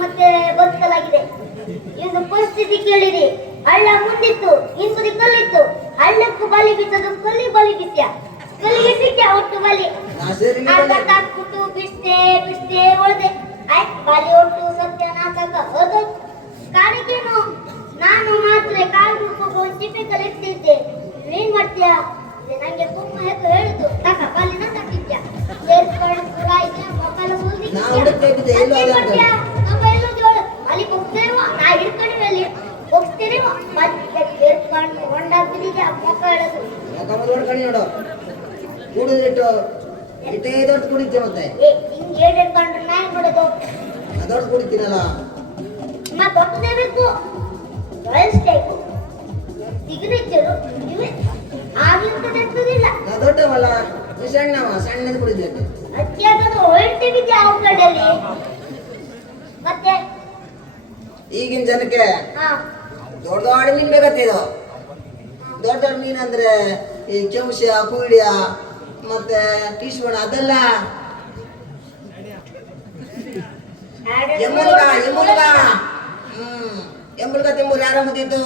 ಮತ್ತೆ ಗೊತ್ತಲಾಗಿದೆ ಇದು ಪರಿಸ್ಥಿತಿ ಕೇಳಿರಿ. ಹಳ್ಳ ಮುಂದಿತ್ತು, ಹಿಂಬದಿ ಕಲ್ಲಿತ್ತು. ಹಳ್ಳಕ್ಕೂ ಬಲಿ ಬಿದ್ದದು, ಕಲ್ಲಿ ಬಲಿ ಬಿದ್ದ. ಕಲ್ಲಿಗೆ ಸಿಕ್ಕ ಒಟ್ಟು ಬಲಿ ಹಾಕ್ಬಿಟ್ಟು ಬಿಷ್ಟೇ ಹೊಳ್ದೆ. ಆಯ್ತು ಬಲಿ ಒಟ್ಟು ಸತ್ಯನಾಥಕ ಹೋದ ಕಾಣಿಕೇನು. ನಾನು ಮಾತ್ರ ಕಾಲು ಚಿಪ್ಪೆ ಕಲಿತಿದ್ದೆ. ನೀನ್ ಮಾಡ್ತೀಯ ನಂಗೆ ಕುಮ್ಮ ಹೇಗೆ ಹೇಳಿದ್ದು ತಕ ಬಲಿನ ತಟ್ಟಿದ್ಯಾ ಸೇರ್ಕೊಂಡು ಕೂಡ ಇದೆ ಮೊಬೈಲ್ ಅಲ್ಲಿ ಹೋಗ್ತೇವ ನಾ ಹಿಡ್ಕೊಂಡಿವಲ್ಲಿ ಹೋಗ್ತೀರಿ ಸೇರ್ಕೊಂಡು ಹೊಂಡಾಗ್ತಿದ್ದೆ ಮೊಕ್ಕ ಹೇಳೋದು ಇಟ್ಟೇ ದೊಡ್ಡ ಕುಡಿತೀವಿ ಮತ್ತೆ ಹಿಂಗೆ ಹೇಳಿ ಹಿಡ್ಕೊಂಡ್ರೆ ನಾ ಹೆಂಗ್ ನೋಡೋದು ದೊಡ್ಡ ಕುಡಿತೀನಲ್ಲ ದೊಡ್ಡದೇ ಬೇಕು ಬಳಸ್ಬೇಕು ಸಿಗ್ನೇಚರು ಇವೆ ಆಗಿರ್ತದಿಲ್ಲ ನಾ ದೊಡ್ಡವಲ್ಲ ಸಣ್ಣವ ಸಣ್ಣದು ಕುಡಿಬೇಕು ಅತ್ಯಾಗದು ಹೊರಟಿವಿದ್ದೆ ಯಾವ ಕಡೆಯಲ್ಲಿ ಮತ್ತೆ ಈಗಿನ ಜನಕ್ಕೆ ದೊಡ್ಡ ದೊಡ್ಡ ಮೀನ್ ಬೇಕತ್ತಿದು ದೊಡ್ಡ ದೊಡ್ಡ ಮೀನ್ ಅಂದ್ರೆ ಈ ಕೆಂಶ ಕುಯ್ಡಿಯ ಮತ್ತೆ ಈಶ್ವರ ಅದೆಲ್ಲ ಎಮ್ಮುಲ್ಗ ತಿಂಬೂರು ಯಾರ ಮುದ್ದಿತ್ತು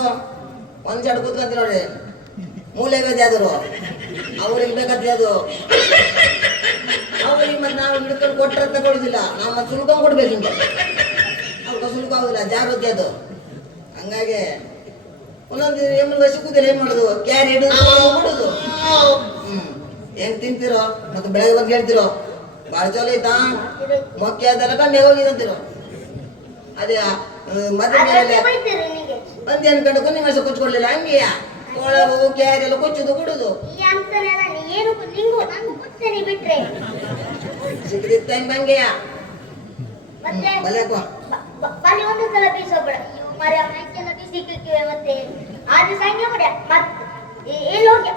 ಒಂದ್ ಸೈಡ್ ಕೂತ್ಕೊಂತ ನೋಡಿ ಮೂಲೆ ಬೇದೆ ಆದರು ಅವ್ರಿಗೆ ಬೇಕತ್ತೆ ಅದು ಅವ್ರಿಗೆ ಮತ್ತೆ ನಾವು ಹಿಡ್ಕೊಂಡು ಕೊಟ್ಟರೆ ತಗೊಳ್ಳೋದಿಲ್ಲ ನಾವು ಮತ್ತೆ ಸುಲ್ಕೊಂಡು ಕೊಡ್ಬೇಕು ಹಿಂಗೆ ಅವ್ರಿಗೆ ಸುಲ್ಕ ಆಗೋದಿಲ್ಲ ಜಾಗೃತಿ ಅದು ಹಂಗಾಗಿ ಒಂದೊಂದು ಎಮ್ಮಲ್ಗ ಸಿಕ್ಕುದಿಲ್ಲ ಏನ್ ಮಾಡೋದು ಕ್ಯಾರಿ ಹಿಡಿದು ಹೆಂಗ್ ತಿಂತೀರೋ ಮತ್ತೆ ಬೆಳಗ್ಗೆ ಬಂದು ಹೇಳ್ತಿರೋ ಭಾಳ ಚಲೋ ಐತಾ ಮೊಕ್ಕೆ ಅದೆಲ್ಲ ಕಮ್ಮಿ ಹೋಗಿದಂತಿರೋ ಅದೇ ಮದುವೆ ಬಂದು ಅನ್ಕೊಂಡು ಕುನ್ನಿ ಮಸ ಕೊಚ್ಕೊಡ್ಲಿಲ್ಲ ಹಂಗೆಯ ಒಳಗು ಕ್ಯಾರಿ ಎಲ್ಲ ಕೊಚ್ಚುದು ಕೊಡುದು ಸಿಕ್ಕಿತ್ತ ಹಂಗೆಯ ಬಲೇಕೋ ಬಲಿ ಒಂದು ಸಲ ಬೀಸೋಬೇಡ ಮರ ಮ್ಯಾಕೆಲ್ಲ ಬೀಸಿಕ್ಕಿವೆ ಮತ್ತೆ ಆದ್ರೆ ಸಂಜೆ ಬಿಡ ಮತ್ತೆ ಎಲ್ಲಿ ಹೋಗ್ಯ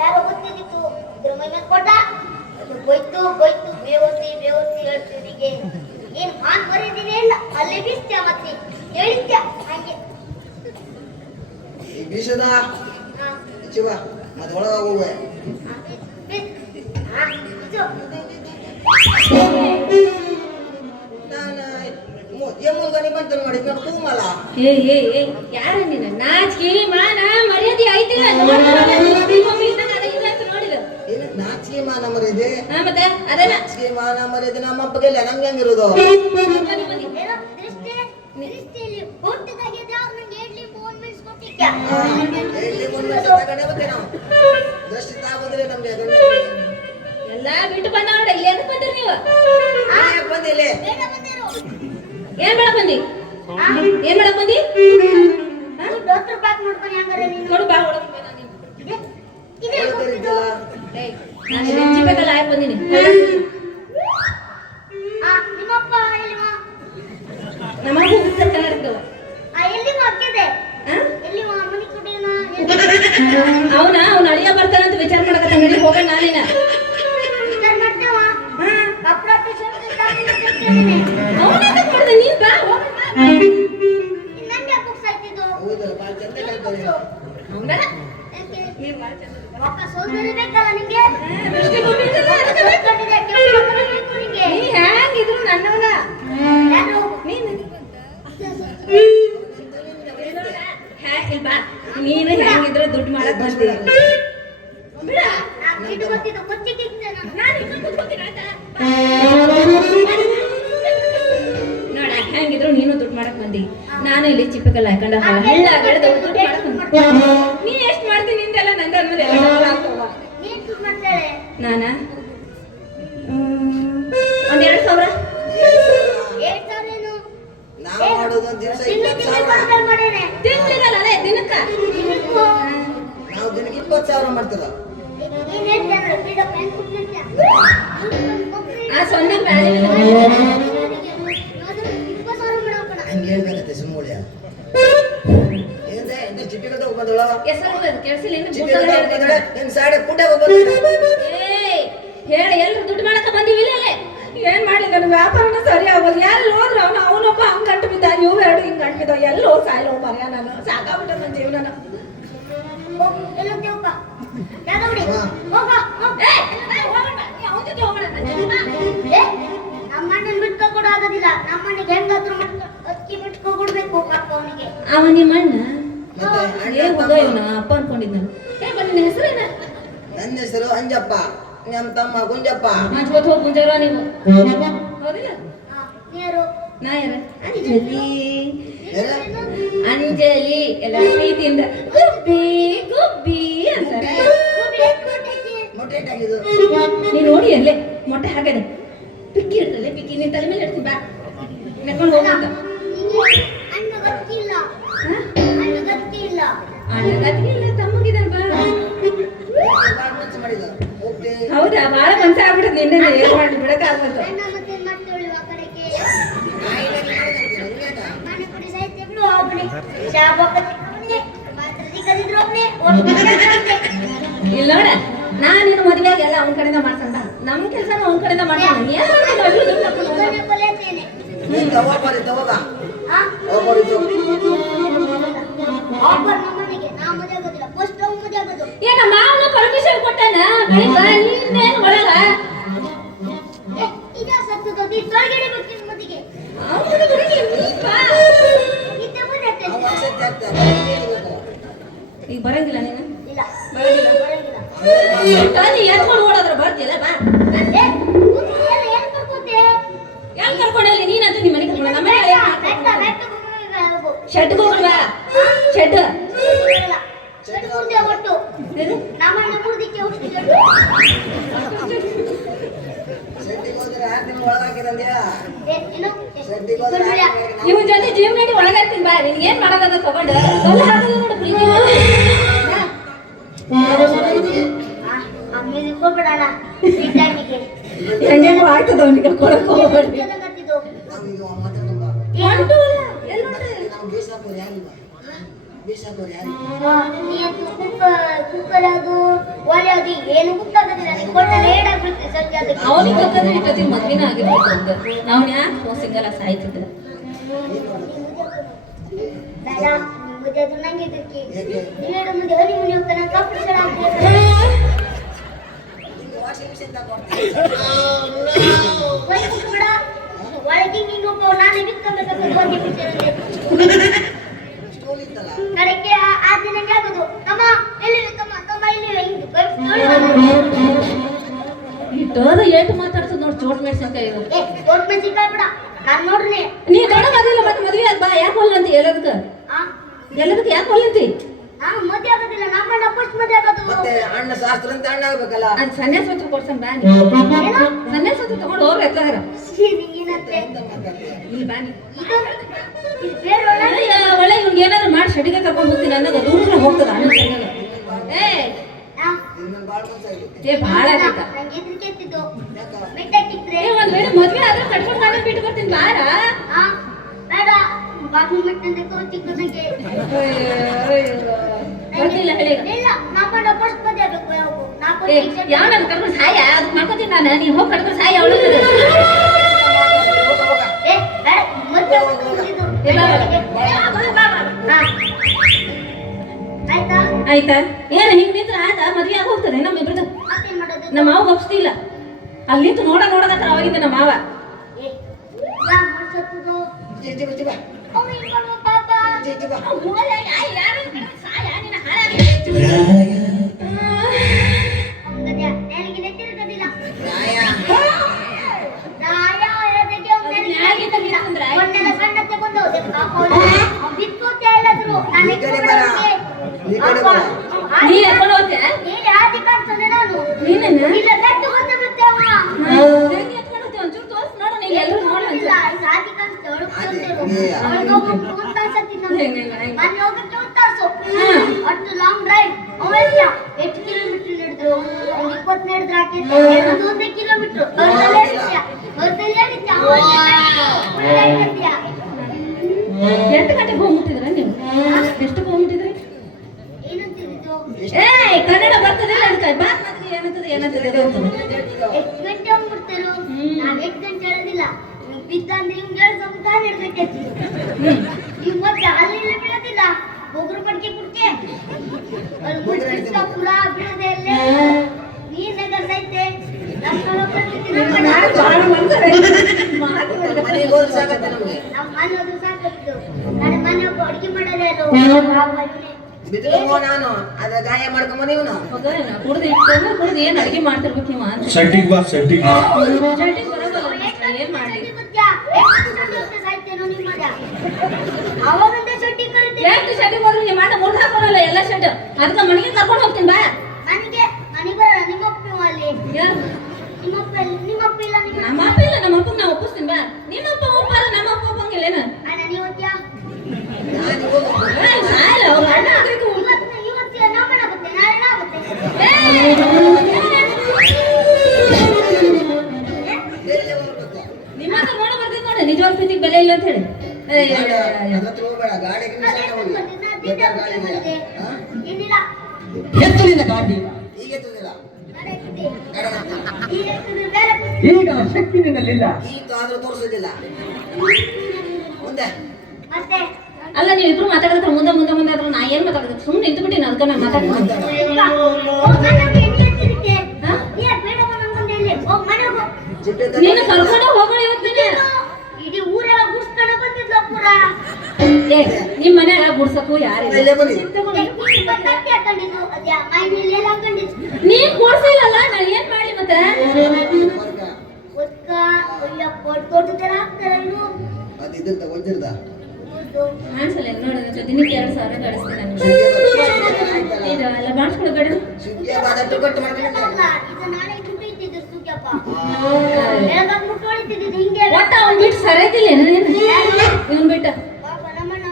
ಯಾರೋ ಗೊತ್ತಿದ್ದಿತ್ತು ಇದ್ರ ಮೈ ಮೇಲೆ ಕೊಟ್ಟ ಬೈತು ಬೇವಸಿ ಹೇಳ್ತಿದ್ದೀಗೆ ಏನ್ ಹಾನ್ ಬರೀದಿನೇ ಇಲ್ಲ ಅಲ್ಲಿ ಬೀಸ್ತ್ಯ ಮತ್ತೆ ಹೇಳಿದ್ಯ ಹಂಗೆ ಬೀಸದ ಚಿವ ಮತ್ತೆ ಒಳಗ ಹೋಗುವೆ ಯಾರ ನೀನು ನಾಚಿಕೆ ಮಾನ ಮರ್ಯಾದೆ ಐತೆ ನಾಚಿಕೆ ಮಾನ ಮರ್ಯಾದೆ ಮತ್ತೆ ಅದೇ ನಾಚಿಕೆ ಮಾನ ಮರ್ಯಾದೆ ನಮ್ಮ ಅಪ್ಪಗೆ ಇಲ್ಲ ನಮ್ಗೆ ಹೆಂಗಿರೋದು ದೃಷ್ಟಿ ತಾಗೋದ್ರೆ ನಮ್ಗೆ ಎಲ್ಲಾ ಬಿಟ್ಟು ಬಂದ ನೋಡ ಇಲ್ಲಿ ಎದಕ್ ಬಂದ್ರಿ ನೀವು ಬಂದಿಲ್ಲ ಏನ್ ಮಾಡಕ್ ಬಂದಿ ಏನ್ ಮಾಡಕ್ ಬಂದಿ ಡಾಕ್ಟರ್ ಬಾಕ್ ನೋಡ್ಕೊಂಡು ಹೆಂಗಾರೆ ನೀನು ಕೊಡು ಬಾ ಒಳಗೆ ನಾನು ನೆಂಚಿಬೇಕಲ್ಲ ಆಯ್ ಬಂದಿನಿ ನಿಮ್ಮಪ್ಪ ಎಲ್ಲಿವಾ ನಮಗೂ ಉತ್ತರ ಕನ್ನಡಕ್ಕವ ಎಲ್ಲಿವಾ ಅಕ್ಕಿದೆ ಎಲ್ಲಿವಾ ಮನಿ ಕುಡಿಯೋಣ ಅವನ ಅಳಿಯ ಬರ್ತಾನಂತ ವಿಚಾರ ಮಾಡಕತ್ತ ನಡಿ ಹೋಗೋಣ ನಾನೇನ ವಿಚಾರ ಮಾಡ್ತೇವ ಕಪ್ಪಡ ನೀನ್ ಬಾ ನಂಗೆ ಯಾಕೆ ಸಾಯ್ತಿದ್ದು ಹೌದಲ್ಲ ಭಾಳ ಚಂದ ಕಾಣ್ತದೆ ರೊಕ್ಕ ಸೋಲ್ದರೆ ಬೇಕಲ್ಲ ನಿಂಗೆ ನೀ ಹ್ಯಾಂಗಿದ್ರು ನನ್ನವನ ನೀನು ನೀನು ಹೆಂಗಿದ್ರು ದುಡ್ಡು ಮಾಡಕ್ ಬಂದಿ ನೋಡ ಹೆಂಗಿದ್ರು ನೀನು ದುಡ್ಡು ಮಾಡಕ್ ಬಂದಿ ನಾನು ಇಲ್ಲಿ ಚಿಪ್ಪಕಲ್ಲ ಹಾಕೊಂಡ ಹಳ್ಳ ದುಡ್ಡು ಮಾಡಕ್ ನೀ ಎಷ್ಟ್ ಮಾಡ್ತೀನಿ ನಿಂದೆಲ್ಲ ನಂದ ನಾನ 1,200,000 ತಿಂಗಳಿಗಲ್ಲ ಅದೇ ದಿನಕ್ಕ ನಾವು ದಿನಕ್ಕೆ 20,000 ಮಾಡ್ತದ ಆ ಸೊನ್ನ ಬ್ಯಾಳೆ ಹಂಗೆ ಹೇಳ್ಬೇಕತ್ತೆ ಸುಮ್ಮೂಳ್ಯ ಏನಂತೆ ಚಿಪ್ಪಿಗೆ ಬಂದಳ ಕೆಲ್ಸಿಲ್ಲ ನಿನ್ ಸಾಡೆ ಪುಟ್ಟ ಹೇಳಿ ಎಲ್ರು ದುಡ್ಡು ಮಾಡಕ ಬಂದಿವಿಲ್ಲ ಏನ್ ಮಾಡಿ ನನ್ನ ವ್ಯಾಪಾರನ ಸರಿ ಆಗೋದು ಎಲ್ಲಿ ಹೋದ್ರು ಅವನೊಬ್ಬ ಹಂಗ್ ಗಂಟು ಬಿದ್ದ ಇವು ಎರಡು ಹಿಂಗ್ ಗಂಟು ಬಿದ್ದ ಎಲ್ಲೋ ಸಾಯ್ಲೋ ಮರ್ಯ ನಾನು ಸಾಕಾಗ್ಬಿಟ್ಟ ನನ್ನ ಜೀವನ ನಮ್ಮಣ್ಣನ್ ಬಿಟ್ಕೊ ಕೂಡ ಆಗೋದಿಲ್ಲ ನಮ್ಮಣ್ಣಿಗೆ ಹೆಂಗಾದ್ರು ಅಕ್ಕಿ ಬಿಟ್ಕೊ ಕೊಡ್ಬೇಕು ಪಾಪ ಅವನಿಗೆ ಅವ ನಿಮ್ಮ ಅಣ್ಣ ಮತ್ತೆ ಏ ಅಣ್ಣ ಹೋಗ ತಮ್ಮ. ಇವನ ಅಪ್ಪ ಅನ್ಕೊಂಡಿದ್ದ ಏ ಬಂದ ಹೆಸರೇನ ನನ್ನ ಹೆಸರು ಅಂಜಪ್ಪ ನಮ್ಮ ತಮ್ಮ ಗುಂಜಪ್ಪ ಹಂಚ್ಕೊತ್ ಹೋಗಿ ಮುಂಜಾರ ನೀವು ಹೌದಿಲ್ಲ ನೀರು ನಾ ಯಾರ ಅಂಜಲಿ ಯಾರು? ಅಂಜಲಿ ಎಲ್ಲ ಪ್ರೀತಿಯಿಂದ ಗುಬ್ಬಿ ಗುಬ್ಬಿ ಅಂತಾರೆ ಮೊಟ್ಟೆ ಇಟ್ಟಾಗಿದ್ದು ನೀ ನೋಡಿ ಅಲ್ಲೇ ಮೊಟ್ಟೆ ಹಾಕದೆ ಪಿಕ್ಕಿ ಇರ್ತದೆ ಪಿಕ್ಕಿ ನಿನ್ ತಲೆ ಮೇಲೆ ಇಡ್ತೀನಿ ಬಾ ನೆಕ್ಕೊಂಡು ಹೋಗಂತ ಅಣ್ಣ ಗೊತ್ತಿಲ್ಲ ಅಣ್ಣ ಗೊತ್ತಿಲ್ಲ ಅಣ್ಣ ಗತಿಗಿಲ್ಲ ತಮ್ಮಗಿದಾರ ಬಾ ಭಾಳ ಮನ್ಸು ಮಾಡಿದ್ದು ಹೋಗ್ತೆ ಹೌದಾ ಬಾಳ ಮನ್ಸ ಆಗ್ಬಿಡತ್ ನಿನ್ನೆ ಏನ್ ಮಾಡಿ ಬಿಡಕ್ಕಾಗ್ಬಾರ್ದು ಅಣ್ಣ ಮತ್ತೆ ಮಾಡ್ತೇವೆ ಆ ಕಡೆಗೆ ಹಿಂಗ್ಯಾಕ? ಮನೆ ಕುಡಿ ಸಾಯ್ತೆ ಬಿಡು ಅವನೇ ಶಾಬಕತಿ ಅವನೇ ಮಾತ್ರದಿ ಕದಿದ್ರು ಅವನೇ ಒಟ್ಟು ಇಲ್ಲ ನೋಡ ನಾನ್ ನಿನ್ನ ಮದುವೆಯಾಗ ಎಲ್ಲ ಅವನ ಕಡೆಯಿಂದ ಮಾಡ್ಸಂತ ನಮ್ ಕೆಲಸ ಅವನ ಕಡೆಯಿಂದ ಮಾಡ್ಸೋಣ ಏನ್ ಮಾಡ್ತೀನಿ ಅಷ್ಟು ದುಡ್ಡು ಹಾಕ್ಕೊಂಡು ಹೋಗೋಣ. ಇವನೇ ಕೊಲೆತೇನೆ ನೀನ್ ತಗೋಬಾರಿ ತಗೋಗ ಆ ಹೋಗ್ಬಾರಿ ಆಫರ್ ನಮ್ಮನೆಗೆ ನಾ ಮದುವೆ ಆಗೋದಿಲ್ಲ ಫಸ್ಟ್ ಅವ್ನು ಮದುವೆ ಆಗೋದು ಏನ ಮಾವನು ಪರ್ಮಿಷನ್ ಕೊಟ್ಟಾನ ಬೆಳಿಗ್ಗೆ ಇನ್ನೇನು ಒಳಗ ಇದ ಸತ್ತದ ನೀ ತೊಳಗಡೆ ಬರ್ತೀನಿ ಮದಿಗೆ ಅವನ ಬಿಡಿ ನೀ ಬಾ ಇದ್ದೆ ಬಂದೈತೆ ಅವ ಅಸತ್ಯ ಆಗ್ತದೆ ಈಗ ಬರಂಗಿಲ್ಲ ನೀನು ಇಲ್ಲ ಬರಂಗಿಲ್ಲ ಬರಂಗಿಲ್ಲ ತಾನಿ ಎತ್ಕೊಂಡು ಓಡೋದ್ರ ಬರ್ತಿಲ್ಲ ಬಾ ಅದೇ ಕೂತ್ಕೊಳ್ಳಲ್ಲ ಏನು ಬರ್ಕೋತೆ ಹೆಂಗ್ ಕರ್ಕೊಂಡಲ್ಲಿ ನೀನಂತೂ ನಿಮ್ಮ ಮನೆ ಕರ್ಕೊಂಡ ನಮ್ಮ ಮನೆ ಬೆಟ್ಟ ಬೆಟ್ಟ ಹೋಗಬೇಕು ಶೆಡ್ಗೆ ಹೋಗ್ಬಾ ಶೆಡ್ ಶೆಡ್ ಮುಂದೆ ಒಟ್ಟು ನಮ್ಮನ್ನ ಮುರ್ದಿಕ್ಕೆ ಹುಡುಕಿದ್ರು ಶೆಟ್ಟಿಗೆ ಹೋದ್ರೆ 6 ತಿಂಗಳು ಒಳಗಾಕಿರಂದ್ಯಾ ಏನು ಶೆಟ್ಟಿಗೆ ಹೋದ್ರೆ 6 ತಿಂಗಳಿಗೆ ಇವ್ ಜೊತೆ ಜೀವನಡಿ ಒಳಗಾಗ್ತೀನಿ ಬಾ ನಿನ್ಗೆ ಏನ್ ಮಾಡೋದ ತಗೊಂಡು ಸೊಲ್ಲ ಹಾಕೋದು ನೋಡು ಪ್ರೀತಿ ಆಮೇಲೆ ಹೋಗ್ಬಿಡೋಣ ಈ ಟೈಮಿಗೆ ಹೆಂಗೇನೋ ಆಗ್ತದ ಅವನಿಗೆ ಕೊಡಕ್ ಹೋಗ್ಬೇಡಿ ಗತ್ತಿದ್ದು ನಾವೀಗ ಮಾತಾಡೋಣ ಹೊಂಟು ಎಲ್ಲ ನಾವು ಬೀಸಾಕೋರು ಯಾರಿಲ್ಲ ಬೀಸಾಕೋರು ಯಾರು ನೀನು ಕುಕ್ಕರ್ ಅದು ಒಲೆ ಅದು ಏನು ಗೊತ್ತಾಗೋದಿಲ್ಲ ನೀನು ಕೊಟ್ಟರೆ ಏಡಾಗ್ಬಿಡ್ತೀವಿ ಸಂಜೆ ಅದಕ್ಕೆ ಅವನಿಗೆ ಗೊತ್ತಾದ್ರೆ ಇಟ್ಟತಿ ಮದ್ವಿನ ಆಗಿರ್ಬೇಕು ಅಂತ ನಾವು ಯಾಕೆ ಸಿಂಗಲ್ಲ ಸಾಯ್ತಿದ್ದ ಬೇಡ ಮುಂದೆ ಅದು ನಂಗೆ ಇದಕ್ಕೆ ಹೇಗೆ ನೀವೇಡು ಮುಂದೆ ಹನಿ ಮುನಿ ಹೋಗ್ತಾನೆ ಕಪ್ಪು ಸಲ ನಿಮ್ಗೆ ವಾಷಿಂಗ್ ಮಿಷಿನ್ ತಗೊಡ್ತೀನಿ ಬೇಡ ಒಳಗೆ ನೀನು ನಾನು ಬಿತ್ಕೊಬೇಕಂತ ಹೋಗಿ ಬಿಟ್ಟಿರುತ್ತೆ ಸ್ಟೋಲ್ ಇತ್ತಲ್ಲ ಕಡೆಗೆ ಆ ದಿನ ಆಗೋದು ತಮ್ಮ ಎಲ್ಲಿವೆ ತಮ್ಮ ಎಲ್ಲಿವೆ ಹಿಂಗೆ ಇಟ್ಟೋದು ಏಟು ಮಾತಾಡ್ತದ ನೋಡಿ ಚೋಟ್ ಮೆಡ್ಸಂಕ ಇವು ಏ ದೊಡ್ಡ ಮೆಣಸಿನ್ಕಾಯಿ ಬಿಡ ನಾನು ನೋಡ್ರಿ ನೀ ದೊಡ್ಡದಾದಿಲ್ಲ ಮತ್ತೆ ಮದ್ವೆ ಆಗ್ ಬಾ ಯಾಕೆ ಹೊಲ್ಲಂತಿ ಎಲ್ಲದಕ್ಕೆ ಆ ಎಲ್ಲದಕ್ಕೆ ಯಾಕೆ ಹೊಲ್ಲಂತಿ ನಾನು ಮದುವೆ ಆಗೋದಿಲ್ಲ ನಮ್ಮಣ್ಣ ಫಸ್ಟ್ ಮದುವೆ ಆಗೋದು ಮತ್ತೆ ಅಣ್ಣ ಶಾಸ್ತ್ರ ಅಂತ ಅಣ್ಣ ಆಗ್ಬೇಕಲ್ಲ ಅದು ಸನ್ಯಾಸ ಪತ್ರ ಕೊಡ್ಸನ್ ಬಾ ನೀ ಏನೋ ಸನ್ಯಾಸ ಪತ್ರ ತಗೊಂಡು ಹೋಗ್ರಿ ಎತ್ತಾರ ಏನಂತೆ ಇಲ್ಲಿ ಬಾ ನೀ ಇದು ಬೇರೆ ಒಳ್ಳೆ ಅಯ್ಯ, ಒಳ್ಳೆ ಇವ್ನಿಗೆ ಏನಾದ್ರು ಮಾಡಿ ಶೆಡಿಗೆ ಕರ್ಕೊಂಡು ಹೋಗ್ತೀನಿ ಅನ್ನೋದು ದೂರ ಹೋಗ್ತದ ಅಣ್ಣ ಕೈಯಾಗ. ಏ ನಿನ್ನ ಭಾಳ ಮನ್ಸು ಆಗಿದೆ ಏ ಭಾಳ ಆಗೈತ ನಂಗೆ ಎದ್ರಿಕೆ ಎತ್ತಿದ್ದು ಯಾಕ ಬೆಟ್ಟಕ್ಕಿದ್ರೆ ಏ ಒಂದ್ ವೇಳೆ ಮದ್ವೆ ಆದ್ರೆ ಕಟ್ಕೊಂಡು ನಾನು ಬಿಟ್ಟು ಬರ್ತೀನಿ ಬಾರ ಆ ಬೇಡ ಬಾಗಿಲು ಮೆಟ್ಟಂದೆ ತೋಚಿದ್ದು ನನಗೆ ಬರ್ತಿಲ್ಲ ಹೇಳಿಗ ಇಲ್ಲ ನಮ್ಮಣ್ಣ ಫಸ್ಟ್ ಮದುವೆ ಆಗಬೇಕು ಯಾವ ನಾ ಏ first ಯಾವ ನನ್ನ ಕರ್ಕೊಂಡು ಸಾಯ ಅದಕ್ಕೆ ಮಾಡ್ಕೋತೀನಿ ನಾನು ನೀ ಹೋಗಿ ಕಟ್ಕೊಂಡು ಸಾಯ ಅವಳು ಹೋಗ ಹೋಗ ಏ ಬೇಡ ಮದುವೆ ಆಗ್ಬಿಟ್ಟಿದ್ದು ಆಯ್ತಾ ಆಯ್ತಾ ಏನು ಹಿಂಗ್ ನಿಂತ್ರ ಆದ ಮದ್ವೆ ಆಗಿ ಹೋಗ್ತದೆ ನಮ್ಮಿಬ್ರದ್ದು ಮತ್ತೇನ್ ಮಾಡೋದು ನಮ್ಮ ಮಾವ ಒಪ್ಸ್ತಿಲ್ಲ ಅಲ್ಲಿ ನಿಂತು ನೋಡಕತ್ರ ಅವಾಗಿಂದ ನಮ್ಮ ಮಾವ ಏ ಯಾ ಮಾಡ್ಸತ್ತದು ಜಿಜ್ಜಿ ಬಜ್ಜಿ ಬಾ ಅವ್ನು ಇಟ್ಕೊಂಡು ಪಾಪ ಜಿಜ್ಜಿ ಬಾ ಅವನಿಗೆ ನನಗೆ ನೆಟ್ಟಿರೋದಿಲ್ಲ ರಾಯ ರಾಯ ಹೇಳೋದಕ್ಕೆ ಅವ್ನು ನ್ಯಾಯ ತಗೊಂಡ್ರ ಮೊನ್ನೆಲ್ಲ ಸಣ್ಣಕ್ಕೆ ಬಂದು ಬಿತ್ಕೋತೆ ಎಲ್ಲಾದ್ರು ನಾನು ಈ ಕಡೆ ಬರ. ಈ ಕಡೆ ಬರ. ನೀ ಎತ್ಕೊಂಡು ಹೋಗ್ತೆ ನೀನು ಆದಿ ಕಾಣ್ತಾನೆ ನಾನು ನೀನೇನ ಇಲ್ಲ ಬೆಟ್ಟು ಗೊತ್ತ ಬಿಡ್ತೇವ ಹೆಂಗ್ ಎತ್ಕೊಂಡು ಹೋಗ್ತಿ ಒಂಚೂರು ತೋರ್ಸ್ ನೋಡು ನೀ ಎಲ್ಲರೂ ನೋಡು ಇಲ್ಲ ಒಂಚೂರು ಆದಿ ಕಾಣ್ತೇವೆ ಆದಿ. ಅವಳಿಗೆ ಹೋಗ್ಬಿಟ್ಟು ಅಂತ ಅನ್ಸತ್ತಿ ಹೆಂಗ್ ಹೆಂಗ್ ಹೆಂಗ್ ಮನೆ ಹೋಗಕ್ಕೆ ಉತ್ತಾಸು ಅಷ್ಟು ಲಾಂಗ್ ಡ್ರೈವ್ ಅವೆಲ್ಲ ಎಷ್ಟು ಕಿಲೋಮೀಟರ್ ನಡೆದ್ರು 20 ನಡೆದ್ರು ಹಾಕಿದ್ರೆ 100 ಕಿಲೋಮೀಟರ್ ಎಷ್ಟು ಗಂಟೆಗೆ ಹೋಗ್ಬಿಟ್ಟಿದ್ರ ನೀವು ಎಷ್ಟಕ್ಕೆ ಹೋಗ್ಬಿಟ್ಟಿದ್ರಿ ಏನಂತಿದ್ದು ಏಯ್ ಕನ್ನಡ ಬರ್ತದೆ ಅದಕ್ಕೆ ಬಾ ಏನಂತದೆ ಏನಂತದೆ ಎಷ್ಟು ಗಂಟೆ ಹೋಗ್ಬಿಡ್ತಾರೋ ನಾವ್ ಎಷ್ಟು ಗಂಟೆ ಹೇಳೋದಿಲ್ಲ ಬಿದ್ದಂದ್ರೆ ಇವ್ಗೆ ಹೇಳ್ಸೋದು ಕಾಲು ಹಿಡ್ದೈತಿ ಇವ್ ಮತ್ತೆ ಅಲ್ಲಿ ಬೀಳೋದಿಲ್ಲ ಹೋಗ್ರು ಪಡ್ಕೆ ಕುಡ್ಕೆ ಅಲ್ಲಿ ಮುಚ್ಚಿಸ್ತಾ ಪುರ ಬೀಳದೆ ಅಲ್ಲೇ ನೀರ್ ನಗರ್ಸೈತೆ ಮನೆಗೆ ಹೋದ್ರೆ ಸಾಕತ್ತೆ ನಮ್ಗೆ. ನಮ್ಮ ಮನೆ ಹೋದ್ರು ಸಾಕತ್ತು ನನ್ನ ಮನೆ ಒಬ್ಬ ಅಡಿಗೆ ಮಾಡಲ್ಲ ಬಿದ್ಕೊಂಬೋ ನಾನು ಅದ್ರ ಗಾಯ ಮಾಡ್ಕೊಂಬ ನೀವ್ನು ಕುಡ್ದು ಏನ್ ಅಡಿಗೆ ಮಾಡ್ತಿರ್ಬೇಕು ನೀವು ಅಂತ ಸೆಟ್ಟಿಗೆ ಬಾ ಸೆಟ್ಟಿಗೆ ಶರ್ಟಿಗೆ ಬರೋದಲ್ಲ ಏನ್ ಮಾಡ್ಲಿ ಅವಾಗಂತ ಶೆಟ್ಟಿ ಕರಿತೀನಿ ಎಷ್ಟು ಶರ್ಟಿಗೆ ಹೋದ್ರು ನೀವು ಮಾಡ ಮುರ್ದು ಹಾಕೋಲ್ಲ ಎಲ್ಲ ಶರ್ಟ್ ಅದಕ್ಕೆ ಮನೆಗೆ ಕರ್ಕೊಂಡು ಹೋಗ್ತೀನಿ ಬಾ ನನಗೆ ನನಗೆ ಬರಲ್ಲ ನಿಮ್ಮಪ್ಪ ಅಲ್ಲಿ ಯಾರು ನಿಮ್ಮಪ್ಪ ಇಲ್ಲ ನಮ್ಮ ಅಪ್ಪ ಇಲ್ಲ ನಮ್ಮ ಅಪ್ಪಗೆ ನಾ ಒಪ್ಪಿಸ್ತೀನಿ ಬಾ ನಿಮ್ಮಪ್ಪ ಒಪ್ಪಾರ ನಮ್ಮ ಅಪ್ಪ ಒಪ್ಪಂಗಿಲ್ಲೇನು ಅಣ್ಣ ನೀವತ್ಯಾ ನಾನು ಹೋಗು. ಸಾಯಲ್ಲ ಅವ್ರು ಅಣ್ಣ ಅದಕ್ಕೆ ಇವತ್ತು ನಾ ಮಾಡಾಗುತ್ತೆ ನಾಳೆ ನಾ ಆಗುತ್ತೆ ಬೇರೆ ಹೋಗ್ಬೇಕು. ನಿಮ್ಮ ಹತ್ರ ನೋಡ ಬರ್ತೀನಿ ನೋಡಿ ನಿಜವಾದ ಪ್ರೀತಿಗೆ ಬೆಲೆ ಇಲ್ಲ ಅಂತ ಹೇಳಿ ಅದ್ರ ಹತ್ರ ಹೋಗ್ಬೇಡ ಗಾಡಿಗೆ ನಿಲ್ಸಣ್ಣ ಹೋಗಿ. ಬೇಕಾದ್ರೆ ಗಾಡಿ ಇಲ್ಲ. ಹಾ? ಏನಿಲ್ಲ ಎತ್ತಲಿನ ಗಾಡಿ ಈಗ ಎತ್ತುದಿಲ್ಲ. ನಾಳೆ ಎತ್ತಿದೆ. ಗಾಡಿ ಎತ್ತು. ಈಗ ಎತ್ತಿದ್ರೆ ಬೇರೆ ಈಗ ಶಕ್ತಿ ನಿನ್ನಲ್ಲಿಲ್ಲ ಈಗ ಆದ್ರೂ ತೋರಿಸೋದಿಲ್ಲ ಮುಂದೆ ಮತ್ತೆ ಅಲ್ಲ ನೀವು ಇಬ್ರು ಮಾತಾಡಿದ್ರೆ ಮುಂದೆ ಮುಂದೆ ಮುಂದೆ ಆದ್ರೆ ನಾ ಏನ್ ಮಾತಾಡಿದ್ರೆ ಸುಮ್ಮನೆ ನಿಂತು ಬಿಟ್ಟಿನ ಅದಕ್ಕೆ ನಾ ಮಾತಾಡ್ತೀನಿ ನೀನು ಕರ್ಕೊಂಡು ಹೋಗೋಣ ಇವತ್ತಿನ ಇಡೀ ಊರೆಲ್ಲ ಗುಡ್ಸ್ಕೊಂಡ ಬಂದಿದ್ಲ ಪೂರ ಏ ನಿಮ್ಮ ಮನ್ಯಾಗ ಗುಡ್ಸಕ್ಕೂ ಯಾರಿಲ್ಲ ಇಲ್ಲೇ ಬನ್ನಿ. ಬಟ್ಟೆ ಹಾಕೊಂಡಿದ್ದು ಅದ್ಯಾ ಮೈನೆಲ್ಲ ಹಾಕೊಂಡಿದ್ದು ನೀ ಕೂಡ್ಸಿಲ್ಲಲ್ಲ ನಾ ಏನ್ ಮಾಡ್ಲಿ ಮತ್ತೆ ಒಕ್ಕ ಅಯ್ಯಪ್ಪ ತೋಟದೆಲ್ಲ ಹಾಕ್ತಾರಲ್ವ ಅದು ಇದ್ದಿರ್ತ ಗೊತ್ತಿರ್ತ ಕಾಣಿಸಲ್ಲ ನೋಡಿದ್ರೆ ದಿನಕ್ಕೆ 2,000 ಗಳಿಸ್ತೀನಿ ನಾನು ಇದು ಎಲ್ಲ ಮಾಡಿಸ್ಕೊಳ್ಳೋ ಬೇಡ ಸುಗ್ಗಿಯ ಬಾದಟ್ಟು ಕಟ್ಟು ಮಾಡ್ಕೊಂಡು ಇದು ನಾಳೆ ಗುಟ್ಟು ಇಟ್ಟಿದ್ದು ಸುಗ್ಯಪ್ಪ ಬೆಳಗಾಗ ಮುಟ್ಟು ಹೊಳಿತಿದ್ದು ಹಿಂಗೆ ಒಟ್ಟ ಅವ್ನ್ ಬಿಟ್ಟು ಸರಿಯಾಗಿಲ್ಲ ಇವನ್ ಬಿಟ್ಟ ಪಾಪ ನಮ್ಮಣ್ಣ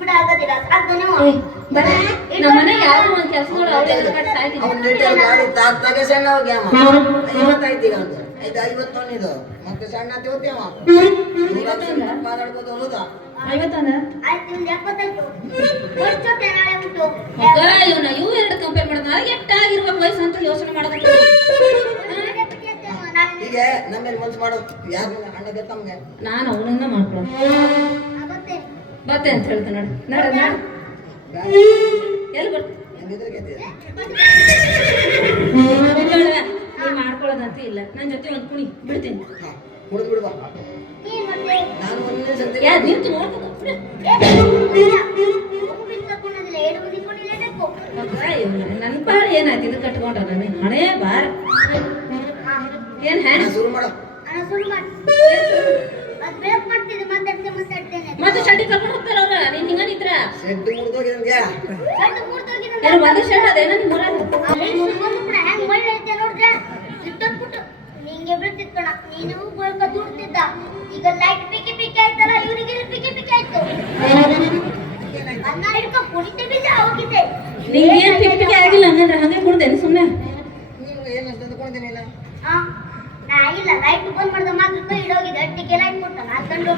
ಬಿಡ ಆಗೋದಿಲ್ಲ ಸಾಧನೆ ಬರ ನಮ್ಮ ಮನೆಗೆ ಯಾರು ಒಂದ್ ಕೆಲಸ ನೋಡಿ ಅವ್ರೇ ಸಾಯ್ತೀನಿ ಅವ್ನು ನೆಟ್ಟಲ್ಲಿ ಗಾಡಿ ತಾಗೆ ಸಣ್ಣ ಹೋಗ್ಯಾಮ 55 ಈಗ ಅಂತ 50 ಇದು ಮತ್ತೆ ಸಣ್ಣ ತೋತ್ಯಾವ ಮಾತಾಡ್ಬೋದು ಹೌದಾ 50 ಅಂದ ಆಯ್ತು ಒಂದು 75 ವರ್ಷಕ್ಕೆ ನಾಳೆ ಉಂಟು ಇವನ ಇವು ಎರಡು ಕಂಪೇರ್ ಮಾಡೋದು ನನಗೆ ಎಟ್ಟಾಗಿರ್ಬೇಕು ವಯಸ್ಸು ಅಂತ ಯೋಚನೆ ಮಾಡೋದಕ್ಕೆ ಈಗ ನಮ್ಮೇಲೆ ಮನ್ಸು ಮಾಡೋ ಯಾರು ಅಣ್ಣಗೆ ತಮ್ಗೆ ನಾನು ಅವನನ್ನ ಮಾಡ್ಕೊಳ್ಳೋದು ಆಗುತ್ತೆ ಬತ್ತೆ ಅಂತ ಹೇಳ್ತಾನೆ ನೋಡು ನೋಡು ಎಲ್ಲಿ ಬರ್ತೀನಿ ಹೆಂಗಿದ್ರೆ ನೀ ಮಾಡ್ಕೊಳ್ಳೋದಂತೂ ಇಲ್ಲ ನನ್ನ ಜೊತೆ ಒಂದು ಕುಣಿ ಬಿಡ್ತೀನಿ ಕುಡಿದು ಬಿಡುವ ನೀನ್ ಮತ್ತೆ ನಾನು ಒಂದೇ ಸತಿ ಯಾ ನಿಂತು ನೋಡ್ತದ ನನ್ನ ಬಾರ್ ಏನಾಯ್ತು ಇದು ಕಟ್ಕೊಂಡ್ರ ನನಗೆ ಹಣೆ ಬಾರ್ ಏನ್ ಹ್ಯಾಂಡ್ ಶುರು ಮಾಡು ಮತ್ತೆ ಶೆಟ್ಟಿ ಕರ್ಕೊಂಡು ಹೋಗ್ತಾರ ಅವ್ರ ನೀನ್ ಹಿಂಗ ನಿಂತ್ರ ಸೆಡ್ ಮುರಿದೋಗಿ ನಮ್ಗೆ ಯಾರು ಒಂದು ಶರ್ಟ್ ಅದೇನ ನಿಮ್ ಊರಾಗ ನಿಂಗೆ ಬಿಡ್ತಿತ್ತಣ ನೀನು ದೂಡ್ತಿದ್ದ ಈಗ ಲೈಟ್ ಪಿಕ್ಕಿ ಪಿಕ್ಕಿ ಆಯ್ತಲ್ಲ ಇವರಿಗೆ ಪಿಕ್ಕಿ ಪಿಕ್ಕಿ ಆಯ್ತು ಅನ್ನ ಹಿಡ್ಕೊಂಡು ಕುಡಿತೆ ಬಿದ್ದ ಹೋಗಿದ್ದೆ ನಿಂಗೆ ಏನ್ ಪಿಕ್ ಪಿಕ್ ಆಗಿಲ್ಲ ಹಂಗಂದ್ರೆ ಹಂಗೆ ಕೊಡ್ತೇನೆ ಸುಮ್ಮನೆ ನೀವು ಏನು ಅಷ್ಟು ಅಂದ್ಕೊಂಡಿನಿಲ್ಲ ಹಾ ನಾ ಇಲ್ಲ ಲೈಟ್ ಬಂದ್ ಮಾಡ್ದ ಮಾತ್ರ ಇಡೋಗಿದೆ ಅಟ್ಟಿಗೆ ಲೈಟ್ ಕೊಟ್ಟ ನಾ ತಂದು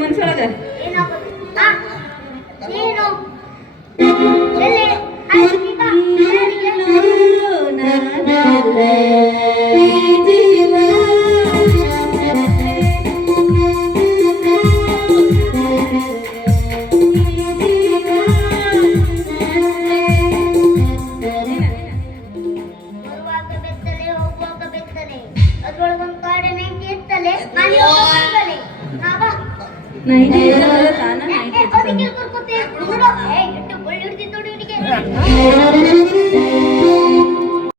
ಮನ್ಸೊಳಗ ಏನಾಗುತ್ತೆ ಹಾ ನೀನು ಎಲ್ಲಿ ಆಯ್ತು ಬಾ ಬರುವಾಗ ಬೆತ್ತಲೆ ಹೋಗುವಾಗ ಬೆತ್ತಲೆ ಅದ್ರೊಳಗೊಂದು ಕಾಡೆ ನೈಂಟಿ ಎತ್ತಲೆ ಮನೆ ಹೋಗಲೆ ಹಾ ಬಾ ನೈಟಿ ತಾನ ನೈಟಿ ಅದಕ್ಕೆ ಕರ್ಕೊತೆ ನೋಡು ಏ ಎಷ್ಟು ಒಳ್ಳೆ ಹಿಡ್ದಿ ನೋಡಿ ಇವನಿಗೆ